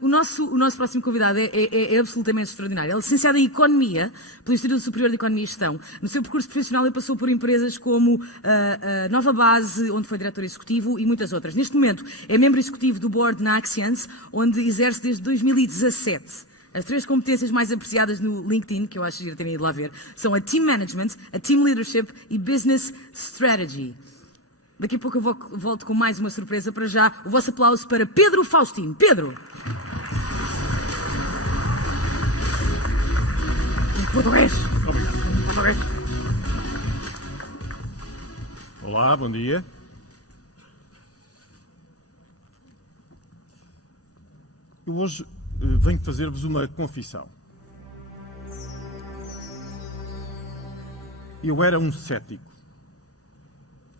O nosso próximo convidado é absolutamente extraordinário. Ele é licenciado em Economia pelo Instituto Superior de Economia e Gestão. No seu percurso profissional ele passou por empresas como a Nova Base, onde foi diretor executivo, e muitas outras. Neste momento é membro executivo do board na Axians, onde exerce desde 2017. As 3 competências mais apreciadas no LinkedIn, que eu acho que já terem ido lá ver, são a Team Management, a Team Leadership e Business Strategy. Daqui a pouco eu volto com mais uma surpresa. Para já, o vosso aplauso para Pedro Faustino. Pedro! Português! Obrigado. Português! Olá, bom dia. Eu hoje venho fazer-vos uma confissão. Eu era um cético.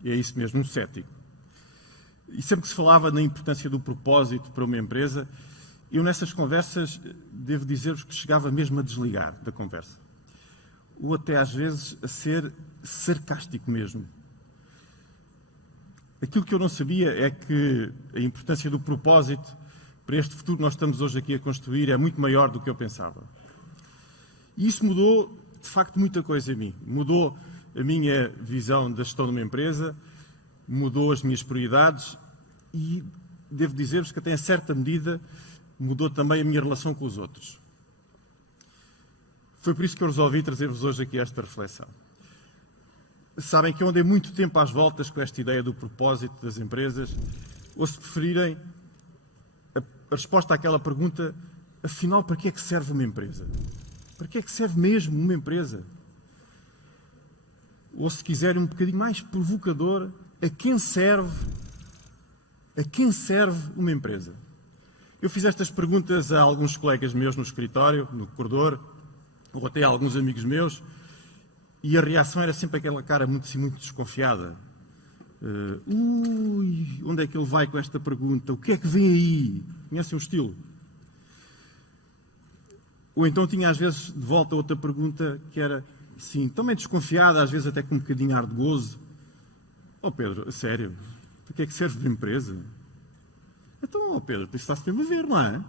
E é isso mesmo, um cético. E sempre que se falava na importância do propósito para uma empresa, eu nessas conversas, devo dizer-vos que chegava mesmo a desligar da conversa. Ou até às vezes a ser sarcástico mesmo. Aquilo que eu não sabia é que a importância do propósito para este futuro que nós estamos hoje aqui a construir é muito maior do que eu pensava. E isso mudou, de facto, muita coisa em mim. Mudou a minha visão da gestão de uma empresa, mudou as minhas prioridades e devo dizer-vos que até em certa medida mudou também a minha relação com os outros. Foi por isso que eu resolvi trazer-vos hoje aqui esta reflexão. Sabem que eu andei muito tempo às voltas com esta ideia do propósito das empresas, ou se preferirem, a resposta àquela pergunta, afinal, para que é que serve uma empresa? Para que é que serve mesmo uma empresa? Ou se quiserem um bocadinho mais provocador, a quem serve uma empresa? Eu fiz estas perguntas a alguns colegas meus no escritório, no corredor, ou até a alguns amigos meus, e a reação era sempre aquela cara muito desconfiada. Onde é que ele vai com esta pergunta? O que é que vem aí? Conhecem o estilo? Ou então tinha às vezes de volta outra pergunta que era, sim, também desconfiada, às vezes até com um bocadinho ar de gozo. Pedro, a sério, para que é que serve uma empresa? Então, Pedro, isso está-se mesmo a ver, não é?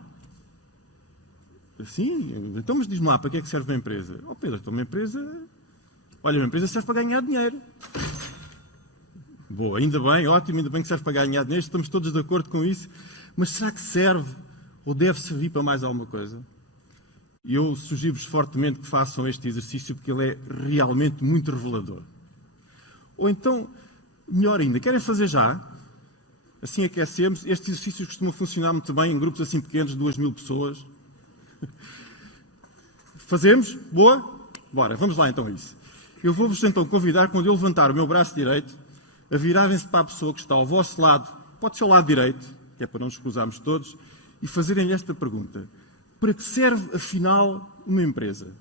Sim, então mas diz-me lá, para que é que serve uma empresa? Pedro, então uma empresa... Olha, uma empresa serve para ganhar dinheiro. Boa, ainda bem, ótimo, ainda bem que serve para ganhar dinheiro, estamos todos de acordo com isso, mas será que serve ou deve servir para mais alguma coisa? Eu sugiro-vos fortemente que façam este exercício porque ele é realmente muito revelador. Ou então, melhor ainda, querem fazer já? Assim aquecemos. Este exercício costuma funcionar muito bem em grupos assim pequenos, 2.000 pessoas. Fazemos? Boa? Bora, vamos lá então a isso. Eu vou-vos então convidar, quando eu levantar o meu braço direito, a virarem-se para a pessoa que está ao vosso lado, pode ser ao lado direito, que é para não nos cruzarmos todos, e fazerem esta pergunta. Para que serve, afinal, uma empresa?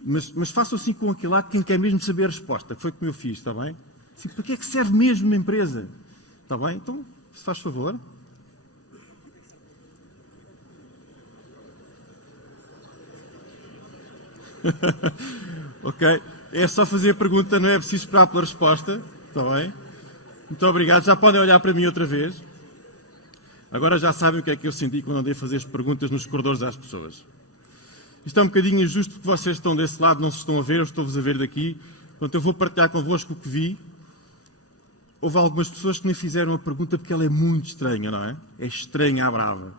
Mas façam assim com aquele lado quem quer mesmo saber a resposta, que foi como eu fiz, está bem? Assim, para que é que serve mesmo uma empresa? Está bem? Então, se faz favor. Ok. É só fazer a pergunta, não é preciso esperar pela resposta. Está bem? Muito obrigado. Já podem olhar para mim outra vez. Agora já sabem o que é que eu senti quando andei a fazer as perguntas nos corredores às pessoas. Isto é um bocadinho injusto porque vocês estão desse lado, não se estão a ver, eu estou-vos a ver daqui. Portanto, eu vou partilhar convosco o que vi. Houve algumas pessoas que nem fizeram a pergunta porque ela é muito estranha, não é? É estranha à brava.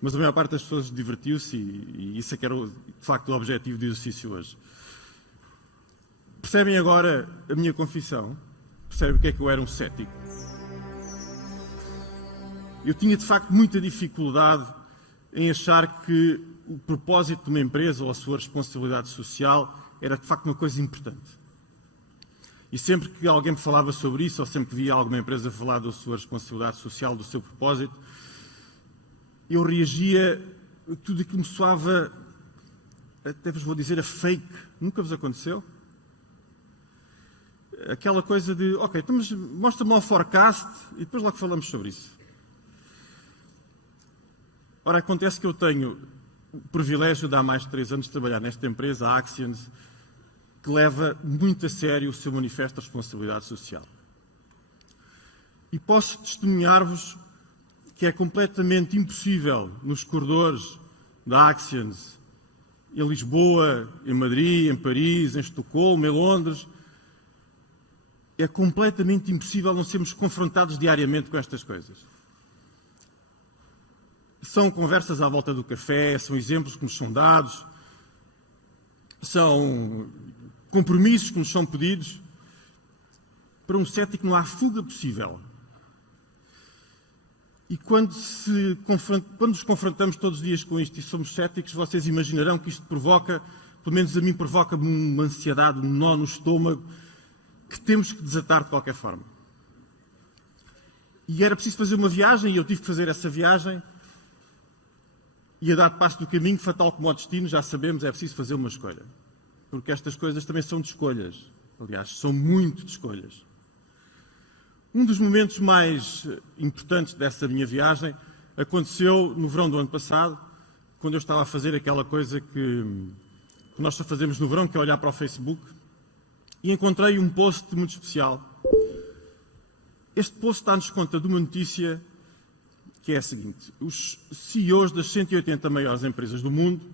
Mas a maior parte das pessoas divertiu-se e isso é que era, de facto, o objetivo do exercício hoje. Percebem agora a minha confissão? Percebem porque é que eu era um cético? Eu tinha, de facto, muita dificuldade em achar que o propósito de uma empresa ou a sua responsabilidade social era, de facto, uma coisa importante. E sempre que alguém me falava sobre isso, ou sempre que via alguma empresa falar da sua responsabilidade social, do seu propósito, eu reagia, tudo aquilo me soava, até vos vou dizer, a fake. Nunca vos aconteceu? Aquela coisa de, ok, então, mostra-me lá o forecast e depois logo falamos sobre isso. Ora, acontece que eu tenho o privilégio de há mais de 3 anos trabalhar nesta empresa, a Axians, que leva muito a sério o seu manifesto de responsabilidade social. E posso testemunhar-vos que é completamente impossível nos corredores da Axians, em Lisboa, em Madrid, em Paris, em Estocolmo, em Londres. É completamente impossível não sermos confrontados diariamente com estas coisas. São conversas à volta do café, são exemplos que nos são dados, são compromissos que nos são pedidos. Para um cético não há fuga possível. E quando nos confrontamos todos os dias com isto e somos céticos, vocês imaginarão que isto provoca, pelo menos a mim provoca-me uma ansiedade, um nó no estômago, que temos que desatar de qualquer forma. E era preciso fazer uma viagem, e eu tive que fazer essa viagem, e a dar passo do caminho, fatal como o destino, já sabemos, é preciso fazer uma escolha. Porque estas coisas também são de escolhas. Aliás, são muito de escolhas. Um dos momentos mais importantes dessa minha viagem aconteceu no verão do ano passado, quando eu estava a fazer aquela coisa que nós só fazemos no verão, que é olhar para o Facebook, e encontrei um post muito especial. Este post dá-nos conta de uma notícia que é a seguinte: os CEOs das 180 maiores empresas do mundo,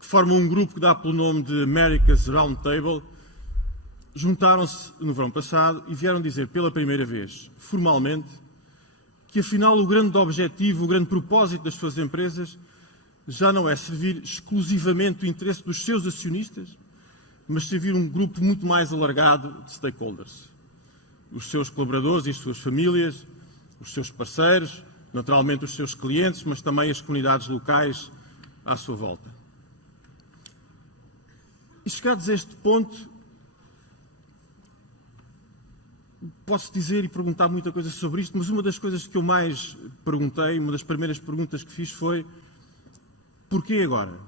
que formam um grupo que dá pelo nome de America's Roundtable, juntaram-se no verão passado e vieram dizer pela primeira vez, formalmente, que afinal o grande objetivo, o grande propósito das suas empresas já não é servir exclusivamente o interesse dos seus acionistas, mas servir um grupo muito mais alargado de stakeholders. Os seus colaboradores e as suas famílias, os seus parceiros, naturalmente os seus clientes, mas também as comunidades locais à sua volta. E chegados a este ponto, posso dizer e perguntar muita coisa sobre isto, mas uma das coisas que eu mais perguntei, uma das primeiras perguntas que fiz foi: porquê agora?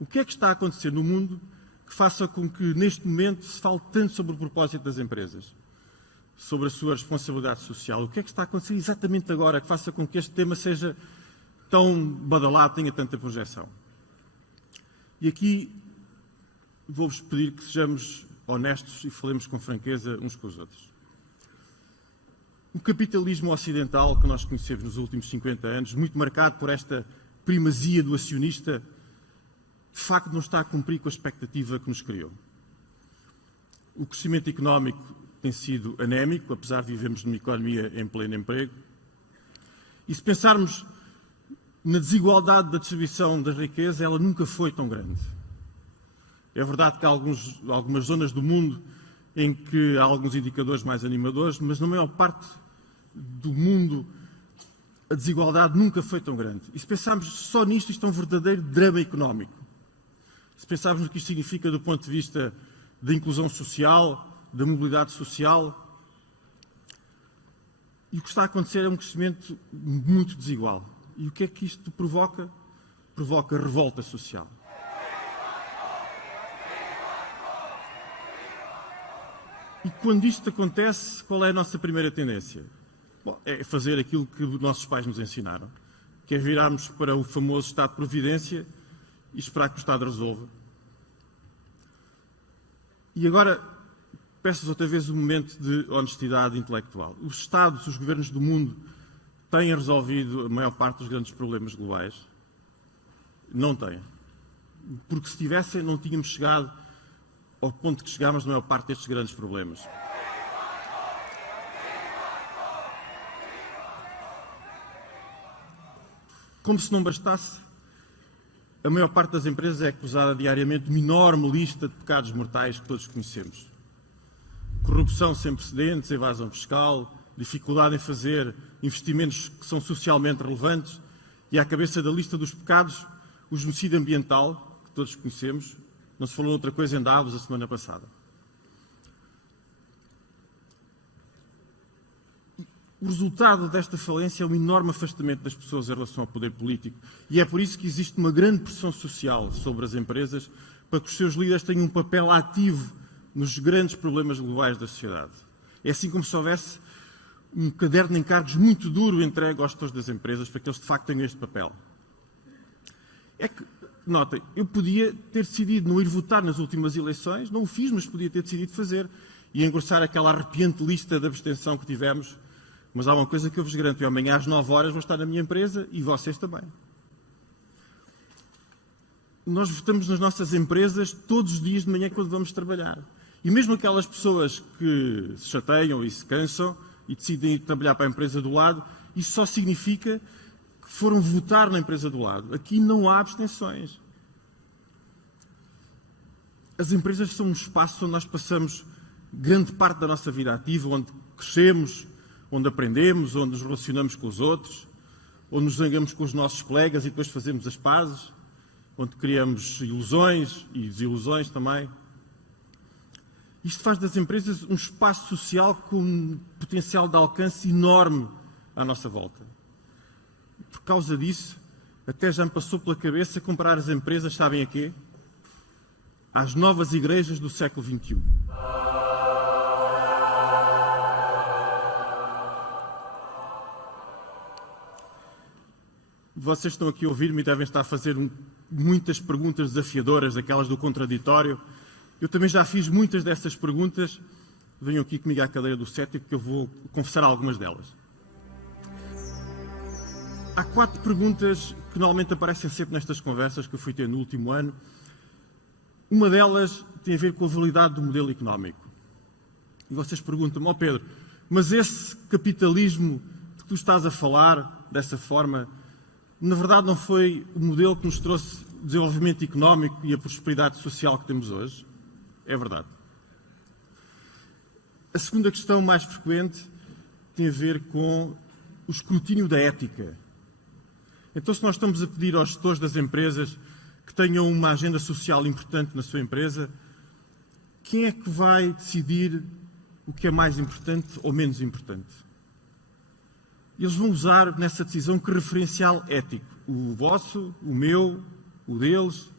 O que é que está a acontecer no mundo que faça com que neste momento se fale tanto sobre o propósito das empresas? Sobre a sua responsabilidade social. O que é que está a acontecer exatamente agora que faça com que este tema seja tão badalado, tenha tanta projeção? E aqui vou-vos pedir que sejamos honestos e falemos com franqueza uns com os outros. O capitalismo ocidental que nós conhecemos nos últimos 50 anos, muito marcado por esta primazia do acionista, de facto não está a cumprir com a expectativa que nos criou. O crescimento económico tem sido anémico, apesar de vivermos numa economia em pleno emprego. E se pensarmos na desigualdade da distribuição da riqueza, ela nunca foi tão grande. É verdade que há algumas zonas do mundo em que há alguns indicadores mais animadores, mas na maior parte do mundo a desigualdade nunca foi tão grande. E se pensarmos só nisto, isto é um verdadeiro drama económico. Se pensarmos no que isto significa do ponto de vista da inclusão social, da mobilidade social, e o que está a acontecer é um crescimento muito desigual. E o que é que isto provoca? Provoca revolta social. E quando isto acontece, qual é a nossa primeira tendência? Bom, é fazer aquilo que os nossos pais nos ensinaram, que é virarmos para o famoso Estado de Providência e esperar que o Estado resolva. E agora, peço-vos outra vez um momento de honestidade intelectual. Os Estados, os governos do mundo, têm resolvido a maior parte dos grandes problemas globais? Não têm. Porque se tivessem, não tínhamos chegado ao ponto que chegámos na maior parte destes grandes problemas. Como se não bastasse, a maior parte das empresas é acusada diariamente de uma enorme lista de pecados mortais que todos conhecemos. Corrupção sem precedentes, evasão fiscal, dificuldade em fazer investimentos que são socialmente relevantes e à cabeça da lista dos pecados, o genocídio ambiental, que todos conhecemos. Não se falou outra coisa em Davos a semana passada. O resultado desta falência é um enorme afastamento das pessoas em relação ao poder político. E é por isso que existe uma grande pressão social sobre as empresas para que os seus líderes tenham um papel ativo nos grandes problemas globais da sociedade. É assim como se houvesse um caderno de encargos muito duro entregue aos gestores das empresas para que eles de facto tenham este papel. É que, notem, eu podia ter decidido não ir votar nas últimas eleições, não o fiz, mas podia ter decidido fazer e engrossar aquela arrepiante lista de abstenção que tivemos Mas há uma coisa que eu vos garanto, eu amanhã às 9 horas vou estar na minha empresa e vocês também. Nós votamos nas nossas empresas todos os dias de manhã quando vamos trabalhar. E mesmo aquelas pessoas que se chateiam e se cansam e decidem ir trabalhar para a empresa do lado, isso só significa que foram votar na empresa do lado. Aqui não há abstenções. As empresas são um espaço onde nós passamos grande parte da nossa vida ativa, onde crescemos, onde aprendemos, onde nos relacionamos com os outros, onde nos zangamos com os nossos colegas e depois fazemos as pazes, onde criamos ilusões e desilusões também. Isto faz das empresas um espaço social com um potencial de alcance enorme à nossa volta. Por causa disso, até já me passou pela cabeça comparar as empresas, sabem a quê? Às novas igrejas do século XXI. Vocês estão aqui a ouvir-me e devem estar a fazer muitas perguntas desafiadoras, aquelas do contraditório. Eu também já fiz muitas dessas perguntas. Venham aqui comigo à cadeira do cético que eu vou confessar algumas delas. Há 4 perguntas que normalmente aparecem sempre nestas conversas que eu fui ter no último ano. Uma delas tem a ver com a validade do modelo económico. E vocês perguntam-me, ó Pedro, mas esse capitalismo que tu estás a falar dessa forma, na verdade não foi o modelo que nos trouxe o desenvolvimento económico e a prosperidade social que temos hoje? É verdade. A segunda questão mais frequente tem a ver com o escrutínio da ética. Então, se nós estamos a pedir aos gestores das empresas que tenham uma agenda social importante na sua empresa, quem é que vai decidir o que é mais importante ou menos importante? Eles vão usar nessa decisão que referencial ético? O vosso, o meu, o deles?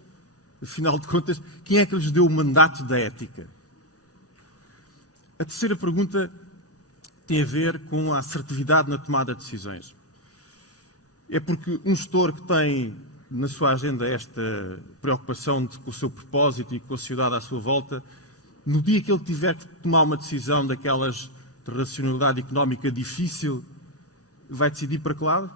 Afinal de contas, quem é que lhes deu o mandato da ética? A terceira pergunta tem a ver com a assertividade na tomada de decisões. É porque um gestor que tem na sua agenda esta preocupação com o seu propósito e com a sociedade à sua volta, no dia que ele tiver que tomar uma decisão daquelas de racionalidade económica difícil, vai decidir para que lado?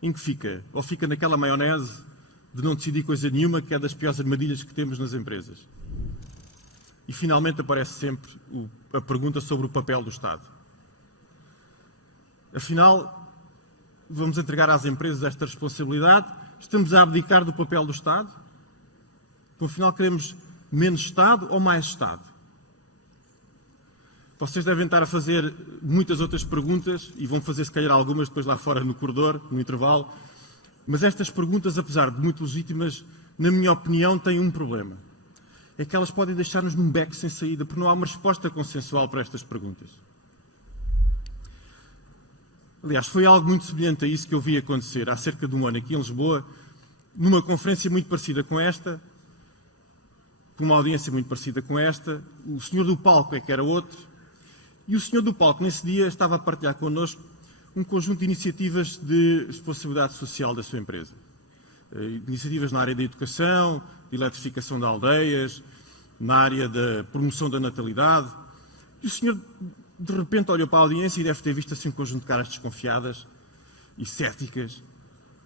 Em que fica? Ou fica naquela maionese de não decidir coisa nenhuma, que é das piores armadilhas que temos nas empresas? E finalmente aparece sempre a pergunta sobre o papel do Estado. Afinal, vamos entregar às empresas esta responsabilidade? Estamos a abdicar do papel do Estado? Então, afinal, queremos menos Estado ou mais Estado? Vocês devem estar a fazer muitas outras perguntas e vão fazer, se calhar, algumas depois lá fora no corredor, no intervalo. Mas estas perguntas, apesar de muito legítimas, na minha opinião, têm um problema. É que elas podem deixar-nos num beco sem saída, porque não há uma resposta consensual para estas perguntas. Aliás, foi algo muito semelhante a isso que eu vi acontecer há cerca de um ano aqui em Lisboa, numa conferência muito parecida com esta, com uma audiência muito parecida com esta. O senhor do palco é que era outro, e o senhor do palco, nesse dia, estava a partilhar connosco um conjunto de iniciativas de responsabilidade social da sua empresa. Iniciativas na área da educação, de eletrificação de aldeias, na área da promoção da natalidade. E o senhor, de repente, olhou para a audiência e deve ter visto assim um conjunto de caras desconfiadas e céticas.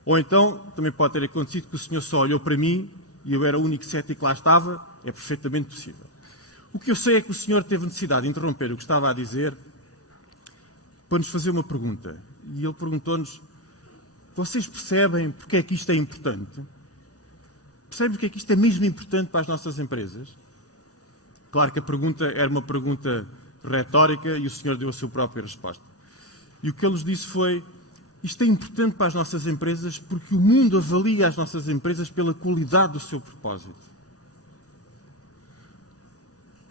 Ou então, também pode ter acontecido que o senhor só olhou para mim e eu era o único cético que lá estava. É perfeitamente possível. O que eu sei é que o senhor teve necessidade de interromper o que estava a dizer para nos fazer uma pergunta. E ele perguntou-nos: vocês percebem porque é que isto é importante? Percebem porque é que isto é mesmo importante para as nossas empresas? Claro que a pergunta era uma pergunta retórica e o senhor deu a sua própria resposta. E o que ele nos disse foi: isto é importante para as nossas empresas porque o mundo avalia as nossas empresas pela qualidade do seu propósito.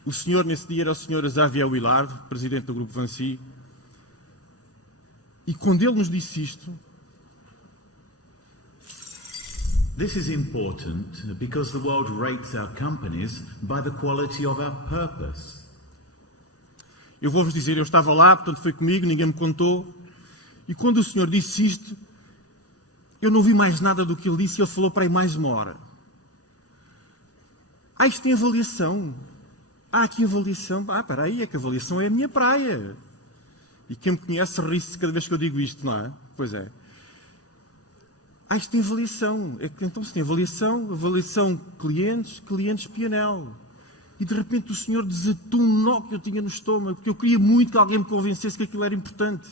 O senhor, nesse dia, era o senhor Xavier Willard, presidente do Grupo Vinci, e quando ele nos disse isto... This is important because the world rates our companies by the quality of our purpose. Eu vou-vos dizer, eu estava lá, portanto foi comigo, ninguém me contou, e quando o senhor disse isto, eu não ouvi mais nada do que ele disse e ele falou para aí mais uma hora. Isto tem avaliação. Há aqui avaliação. Espera aí, é que a avaliação é a minha praia. E quem me conhece ri-se cada vez que eu digo isto, não é? Pois é. Isto tem avaliação. Então se tem avaliação clientes, PNL. E de repente o senhor desatou um nó que eu tinha no estômago, porque eu queria muito que alguém me convencesse que aquilo era importante.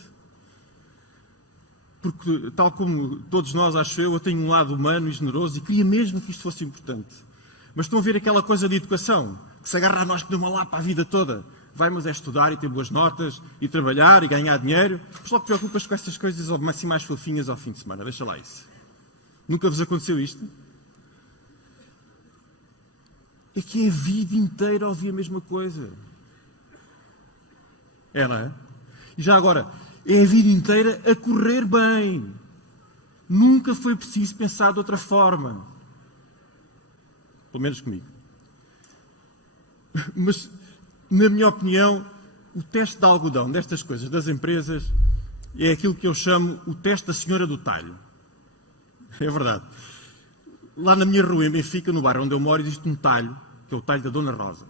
Porque, tal como todos nós, acho eu tenho um lado humano e generoso e queria mesmo que isto fosse importante. Mas estão a ver aquela coisa de educação, que se agarra a nós que deu uma lapa a vida toda. Vai, mas é estudar e ter boas notas, e trabalhar e ganhar dinheiro. Mas logo te preocupas com essas coisas assim mais fofinhas ao fim de semana. Deixa lá isso. Nunca vos aconteceu isto? É que é a vida inteira a ouvir a mesma coisa. É, não é? E já agora, é a vida inteira a correr bem. Nunca foi preciso pensar de outra forma. Pelo menos comigo. Mas, na minha opinião, o teste de algodão destas coisas, das empresas, é aquilo que eu chamo o teste da senhora do talho. É verdade. Lá na minha rua, em Benfica, no bairro onde eu moro, existe um talho, que é o talho da Dona Rosa.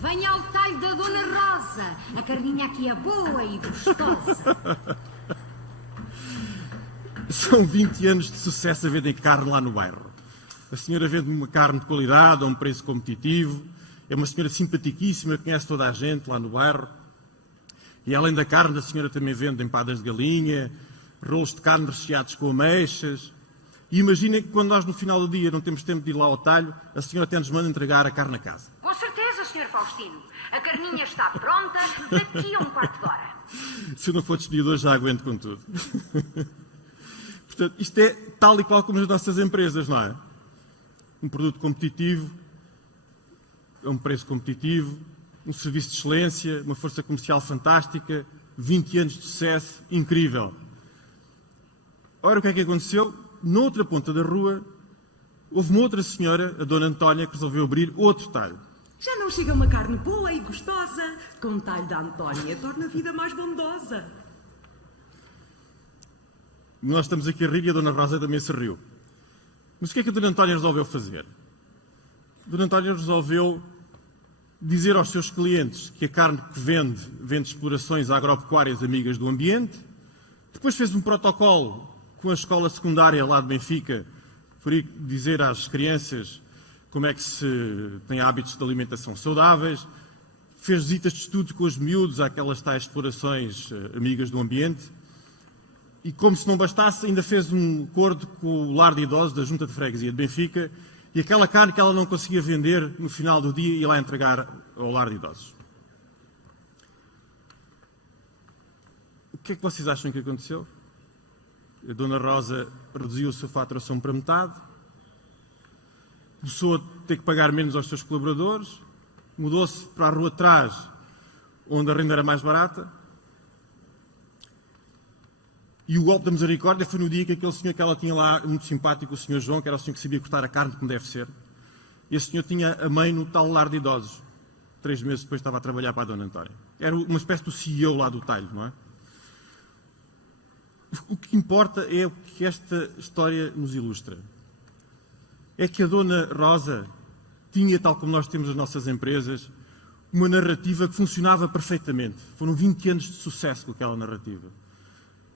Venha ao talho da Dona Rosa. A carninha aqui é boa e gostosa. São 20 anos de sucesso a vender carne lá no bairro. A senhora vende uma carne de qualidade, a um preço competitivo. É uma senhora simpaticíssima, conhece toda a gente lá no bairro. E além da carne, a senhora também vende empadas de galinha, rolos de carne recheados com ameixas. E imaginem que quando nós no final do dia não temos tempo de ir lá ao talho, a senhora até nos manda entregar a carne a casa. Com certeza, Sr. Faustino. A carninha está pronta daqui a um quarto de hora. Se eu não for despedido hoje, já aguento com tudo. Portanto, isto é tal e qual como as nossas empresas, não é? Um produto competitivo, a um preço competitivo, um serviço de excelência, uma força comercial fantástica, 20 anos de sucesso, incrível. Ora, o que é que aconteceu? Noutra ponta da rua, houve uma outra senhora, a Dona Antónia, que resolveu abrir outro talho. Já não chega uma carne boa e gostosa? Com o talho da Antónia torna a vida mais bondosa. Nós estamos aqui a rir e a Dona Rosa também se riu. Mas o que é que a Dona Antónia resolveu fazer? A Dona Antónia resolveu dizer aos seus clientes que a carne que vende explorações agropecuárias amigas do ambiente. Depois fez um protocolo com a escola secundária lá de Benfica, por dizer às crianças como é que se tem hábitos de alimentação saudáveis. Fez visitas de estudo com os miúdos àquelas tais explorações amigas do ambiente. E como se não bastasse, ainda fez um acordo com o lar de idosos da Junta de Freguesia de Benfica, e aquela carne que ela não conseguia vender no final do dia ia lá entregar ao lar de idosos. O que é que vocês acham que aconteceu? A Dona Rosa reduziu a sua faturação para metade, começou a ter que pagar menos aos seus colaboradores, mudou-se para a rua atrás, onde a renda era mais barata. E o golpe da misericórdia foi no dia que aquele senhor que ela tinha lá, muito simpático, o senhor João, que era o senhor que sabia cortar a carne como deve ser. Esse senhor tinha a mãe no tal lar de idosos. 3 meses depois estava a trabalhar para a Dona Antónia. Era uma espécie do CEO lá do talho, não é? O que importa é o que esta história nos ilustra. É que a Dona Rosa tinha, tal como nós temos as nossas empresas, uma narrativa que funcionava perfeitamente. Foram 20 anos de sucesso com aquela narrativa.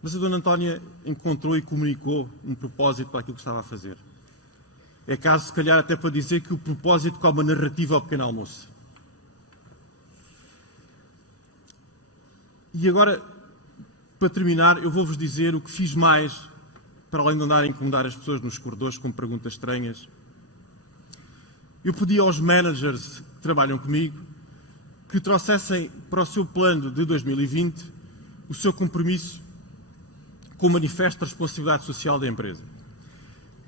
Mas a Dona Antónia encontrou e comunicou um propósito para aquilo que estava a fazer. É caso, se calhar, até para dizer que o propósito como uma narrativa ao pequeno almoço. E agora, para terminar, eu vou-vos dizer o que fiz mais, para além de andar a incomodar as pessoas nos corredores com perguntas estranhas. Eu pedi aos managers que trabalham comigo que trouxessem para o seu plano de 2020 o seu compromisso com o manifesto de responsabilidade social da empresa.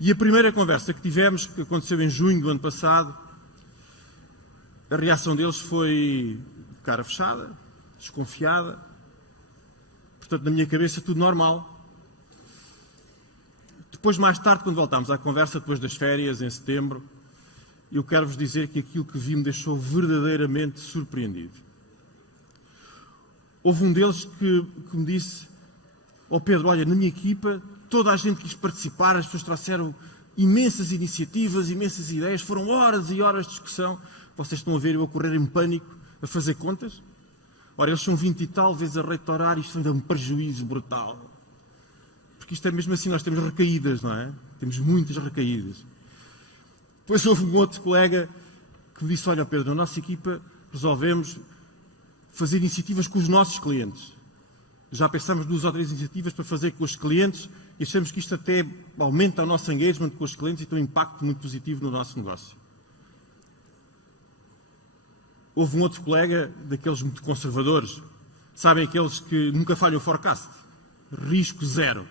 E a primeira conversa que tivemos, que aconteceu em junho do ano passado, a reação deles foi de cara fechada, desconfiada. Portanto, na minha cabeça, tudo normal. Depois, mais tarde, quando voltámos à conversa, depois das férias, em setembro, eu quero-vos dizer que aquilo que vi me deixou verdadeiramente surpreendido. Houve um deles que me disse: "Ó Pedro, olha, na minha equipa, toda a gente quis participar, as pessoas trouxeram imensas iniciativas, imensas ideias, foram horas e horas de discussão. Vocês estão a ver eu a correr em pânico, a fazer contas? Ora, eles são 20 e tal vezes a reitorar, isto dá um prejuízo brutal. Porque isto é mesmo assim, nós temos recaídas, não é? Temos muitas recaídas. Depois houve um outro colega que me disse, olha Pedro, na nossa equipa resolvemos fazer iniciativas com os nossos clientes. Já pensamos 2 ou 3 iniciativas para fazer com os clientes e achamos que isto até aumenta o nosso engagement com os clientes e tem um impacto muito positivo no nosso negócio. Houve um outro colega, daqueles muito conservadores, sabem, aqueles que nunca falham o forecast, risco zero.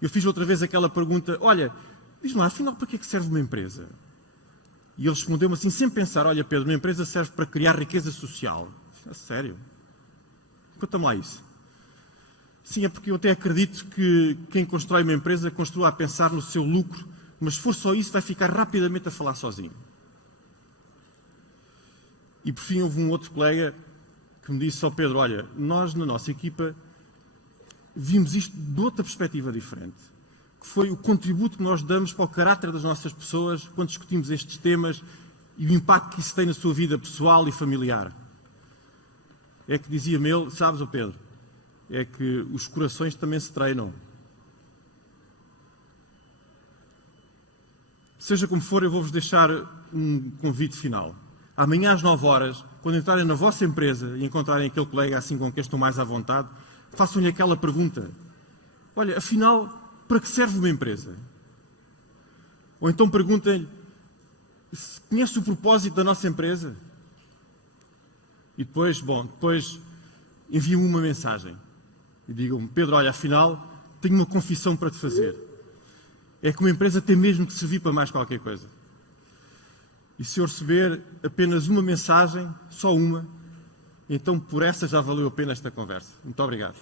Eu fiz outra vez aquela pergunta, olha, diz-me lá, afinal, para que é que serve uma empresa? E ele respondeu-me assim, sem pensar, olha Pedro, uma empresa serve para criar riqueza social. É sério? Conta-me lá isso. Sim, é porque eu até acredito que quem constrói uma empresa construa a pensar no seu lucro, mas se for só isso, vai ficar rapidamente a falar sozinho. E por fim houve um outro colega que me disse, ó Pedro, olha, nós na nossa equipa vimos isto de outra perspectiva diferente, que foi o contributo que nós damos para o caráter das nossas pessoas quando discutimos estes temas e o impacto que isso tem na sua vida pessoal e familiar. É que dizia-me ele, sabes, ó Pedro, é que os corações também se treinam. Seja como for, eu vou-vos deixar um convite final. Amanhã às 9 horas, quando entrarem na vossa empresa e encontrarem aquele colega assim com quem estão mais à vontade, façam-lhe aquela pergunta. Olha, afinal, para que serve uma empresa? Ou então perguntem-lhe, conhece o propósito da nossa empresa? E depois enviam uma mensagem. E digam-me, Pedro, olha, afinal, tenho uma confissão para te fazer. É que uma empresa tem mesmo de servir para mais qualquer coisa. E se eu receber apenas uma mensagem, só uma, então por essa já valeu a pena esta conversa. Muito obrigado.